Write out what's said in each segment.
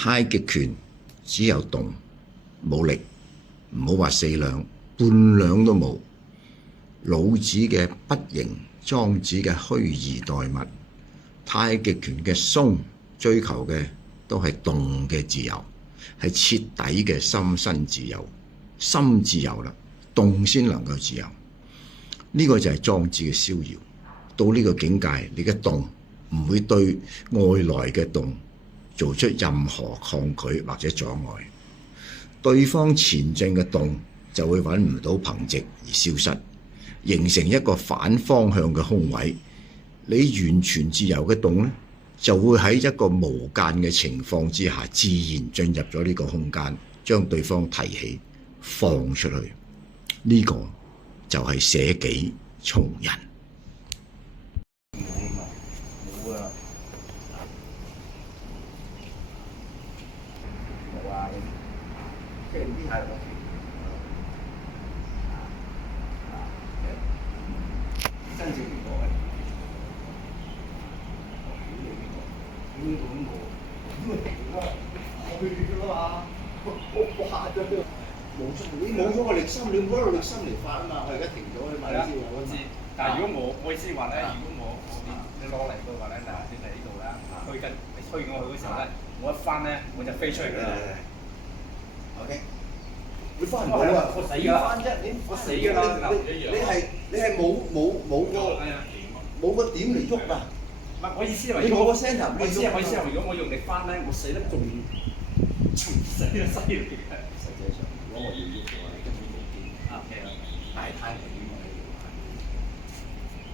太極拳只有動冇力，唔好話4兩，半兩都冇。老子嘅不形，莊子嘅虛而待物。太極拳嘅鬆追求嘅都係動嘅自由，係徹底嘅心身自由。心自由啦，動先能夠自由。呢個就係莊子嘅逍遙。到呢個境界，你嘅動唔會對外來嘅動做出任何抗拒或者阻礙，對方前進嘅動就會揾唔到憑藉而消失，形成一個反方向嘅空位。你完全自由嘅動呢，就會喺一個無間嘅情況之下，自然進入咗呢個空間，將對方提起放出去。呢個就係捨己從人。即係呢係真正呢個係呢個冇，咁咪停啦，去㗎啦嘛，我嚇咗佢，你冇咗個力心，你冇咗個力心嚟發啊嘛，我而家停咗你咪先。我知，但係如果我意思話咧，如果你攞嚟嘅話咧，嗱你嚟呢度啦，推緊你推我去嗰時候咧，我一翻咧我就飛出嚟㗎啦。OK， 會翻唔到啊！我死㗎啦！我死㗎啦！你係冇個點嚟喐㗎。唔係我意思係話，你冇個 centre，我意思係如果我用力翻咧，我死得仲死得犀利嘅。實際上，如果我要喐嘅話，你根本冇機會。OK 啦，大太係點我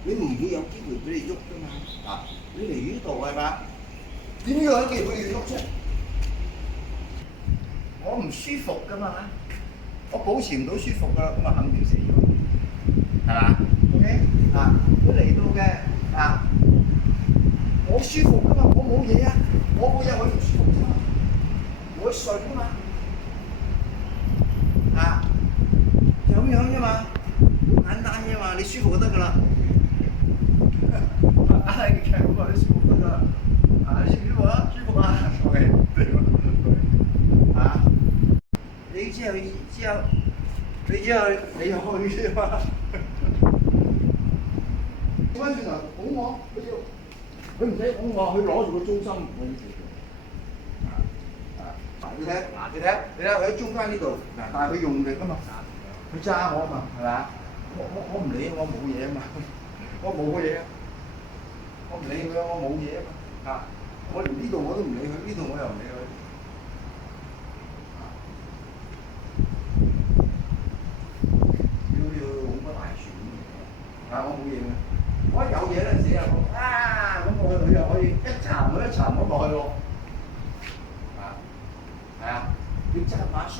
你唔會有機會俾你喐㗎嘛？啊，你嚟呢度係嘛？點樣有機會要喐啫？我唔舒服㗎嘛，我保持唔到舒服㗎，咁啊肯定死咗，係嘛 ？OK 啊，佢嚟到嘅啊，我舒服㗎嘛，我冇嘢啊，我冇嘢我唔舒服啫嘛，我順㗎嘛，啊，就咁樣啫嘛，好簡單啫嘛，你舒服就得㗎啦，太極拳咁啊，你舒服得㗎啦，啊，你舒唔舒服啊？舒服啊 ，OK。啊！你之後你去啫嘛？翻轉頭拱我，佢唔使拱我，佢攞住個中心，我要做你睇，佢喺中間呢度，但係佢用力啊嘛，佢揸我啊嘛，係咪？我唔理，我冇嘢啊嘛，我冇嘢，我唔理佢，我冇嘢啊嘛，啊！我連呢度我都唔理佢，呢度我又唔理佢。我冇嘢嘅，我一有嘢咧死啊！咁佢又可以一沉咁落去喎，係啊，要紮馬鬆